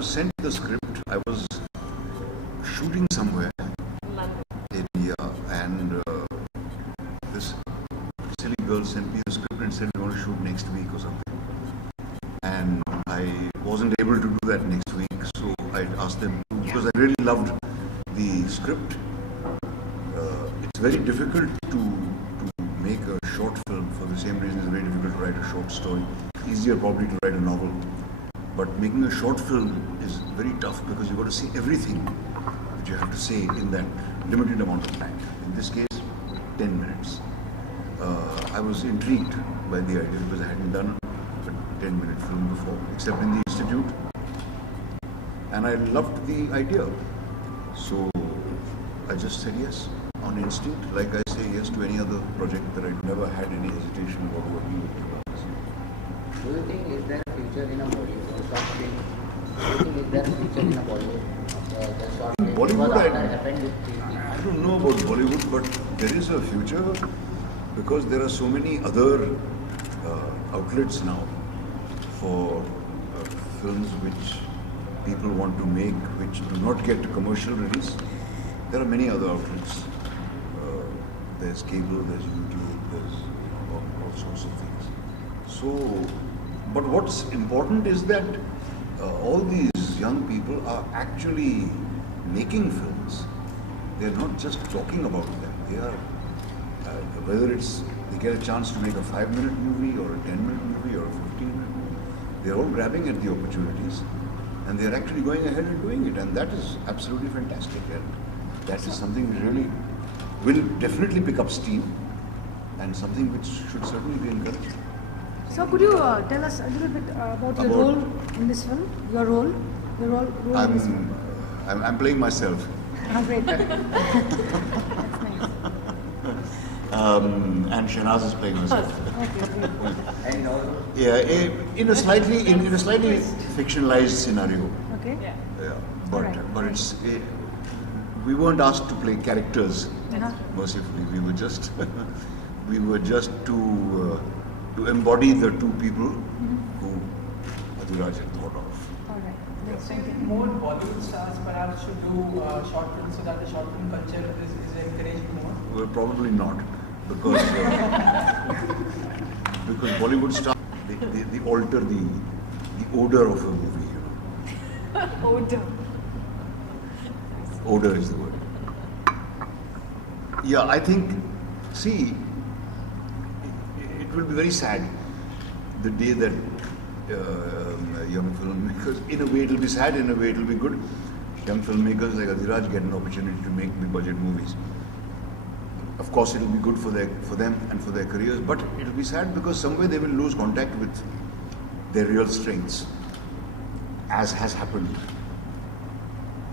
was sent the script. I was shooting somewhere in India, and this silly girl sent me the script and said we want to shoot next week or something. And I wasn't able to do that next week, so I asked them to, because I really loved the script. It's very difficult to make a short film. For the same reason, it's very difficult to write a short story. Easier probably to write a novel. But making a short film is very tough because you've got to say everything that you have to say in that limited amount of time. In this case, 10 minutes. I was intrigued by the idea because I hadn't done a 10-minute film before, except in the Institute. And I loved the idea. So I just said yes on instinct, like I say yes to any other project that I never had any hesitation about working with people. Do you think is there a future in a Bollywood short film? Do you think is there a future in a Bollywood short film? Bollywood, I don't know about Bollywood, but there is a future because there are so many other outlets now for films which people want to make, which do not get commercial release. There are many other outlets. There's cable, there's YouTube, there's all sorts of things. So, but what's important is that all these young people are actually making films. They're not just talking about them. They are, whether it's they get a chance to make a 5-minute movie or a 10-minute movie or a 15-minute movie, they're all grabbing at the opportunities and they're actually going ahead and doing it, and that is absolutely fantastic. And that is something really will definitely pick up steam and something which should certainly be encouraged. So could you tell us a little bit about your role in this film? Your role in this film? I'm playing myself. Oh, great. That's nice. And Shahnaz is playing herself. Okay, great. Yeah, in a slightly fictionalized scenario. Okay. Yeah, but it's we weren't asked to play characters. Mercifully, we were just to embody the two people who Adhiraj had thought of. All right. So more Bollywood stars perhaps should do short films so that the short film culture is encouraged more? Well, probably not, because because Bollywood stars they alter the odor of a movie. You know. Odor. Odor is the word. Yeah, I think. See, it will be very sad the day that young filmmakers, in a way it will be sad, in a way it will be good. Young filmmakers like Adhiraj get an opportunity to make big budget movies. Of course, it will be good for them and for their careers, but it will be sad because somewhere they will lose contact with their real strengths, as has happened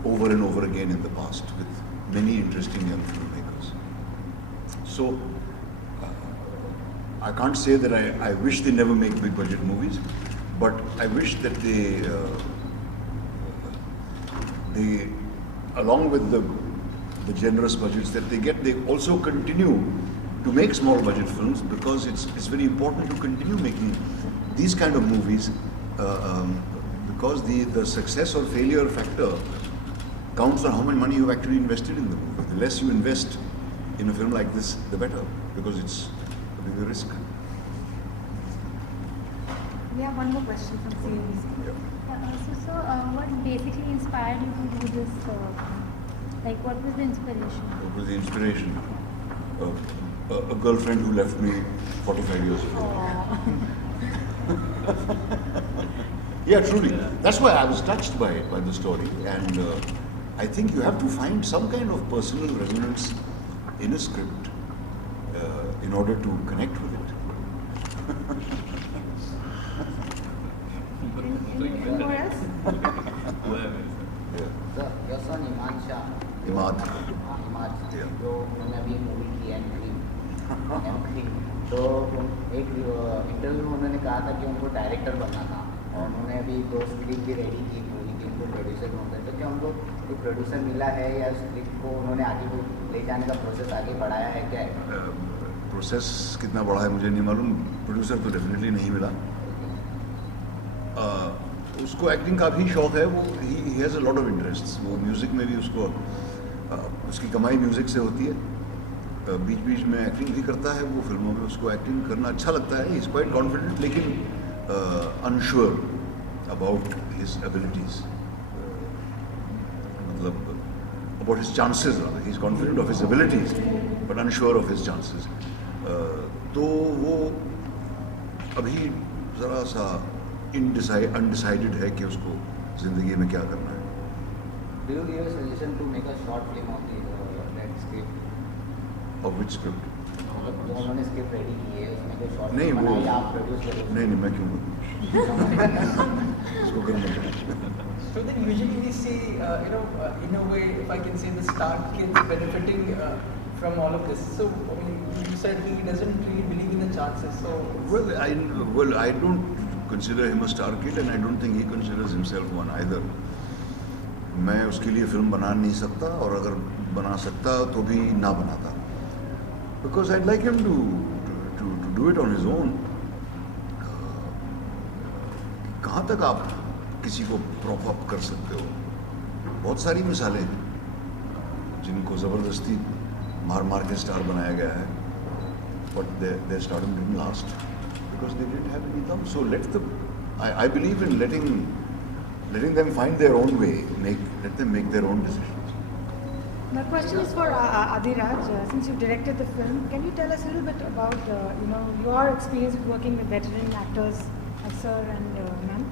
over and over again in the past with many interesting young filmmakers. So, I can't say that I wish they never make big budget movies, but I wish that they along with the generous budgets that they get, they also continue to make small budget films, because it's very important to continue making these kind of movies because the success or failure factor counts on how much money you've actually invested in the movie. The less you invest in a film like this, the better, because it's a bigger risk. We have one more question from CNBC. So, what basically inspired you to do this? Like, what was the inspiration? What was the inspiration? A girlfriend who left me 45 years ago. Yeah, truly. That's why I was touched by the story, and I think you have to find some kind of personal resonance in a script in order to connect with it. Anything more else? So, your son Imad Shah. Imad. Imad. Yeah. तो उन्होंने अभी movie की entry तो एक interview में उन्होंने कहा था कि उनको डायरेक्टर बनना था, और उन्होंने अभी 2 स्क्रिप्ट भी रेडी की मूवी की, उनको प्रोड्यूसर बनना है। तो क्या उनको कोई प्रोड्यूसर मिला है या स्क्रिप्ट को उन्होंने आगे ले जाने का प्रोसेस आगे बढ़ाया है, क्या है? प्रोसेस कितना बड़ा है मुझे नहीं मालूम, प्रोड्यूसर तो डेफिनेटली नहीं मिला। उसको एक्टिंग का भी शौक है, वो he has a lot of interest. वो म्यूज़िक में भी उसको उसकी कमाई म्यूज़िक से होती है, बीच बीच में एक्टिंग भी करता है। वो फिल्मों में उसको एक्टिंग करना अच्छा लगता है, इज़ क्वाइट कॉन्फिडेंट, लेकिन अनश्योर अबाउट हिज एबिलिटीज़, मतलब about his chances. He is confident of his abilities but unsure of his chances. तो वो अभी ज़रा सा अनडिसाइडेड है कि उसको ज़िंदगी में क्या करना है। Do you give a suggestion to make a short film of that script? Of which script? मतलब जो उन्होंने स्क्रिप्ट रेडी की है उसमें कोई शॉर्ट नहीं, फिल्म वो बनाई, आप प्रोड्यूस करोगे? नहीं, मैं क्यों करूँ इसको करना चाहिए। So then usually we see, in a way, if I can say, the star kids benefiting from all of this. So I mean, you said he doesn't really believe in the chances. So Well, I don't consider him a star kid and I don't think he considers himself one either. मैं उसके लिए film बना नहीं सकता, और अगर बना सकता तो भी ना बनाता, because I'd like him to do it on his own. कहाँ तक आप किसी को प्रॉप अप कर सकते हो? बहुत सारी मिसालें हैं जिनको ज़बरदस्ती मार के स्टार बनाया गया है, but their stardom didn't last because they didn't have any thumb. So I believe in letting them find their own way, let them make their own decisions. My question is for Adiraj. Since you've directed the film, can you tell us a little bit about your experience with working with veteran actors, like Sir and ma'am?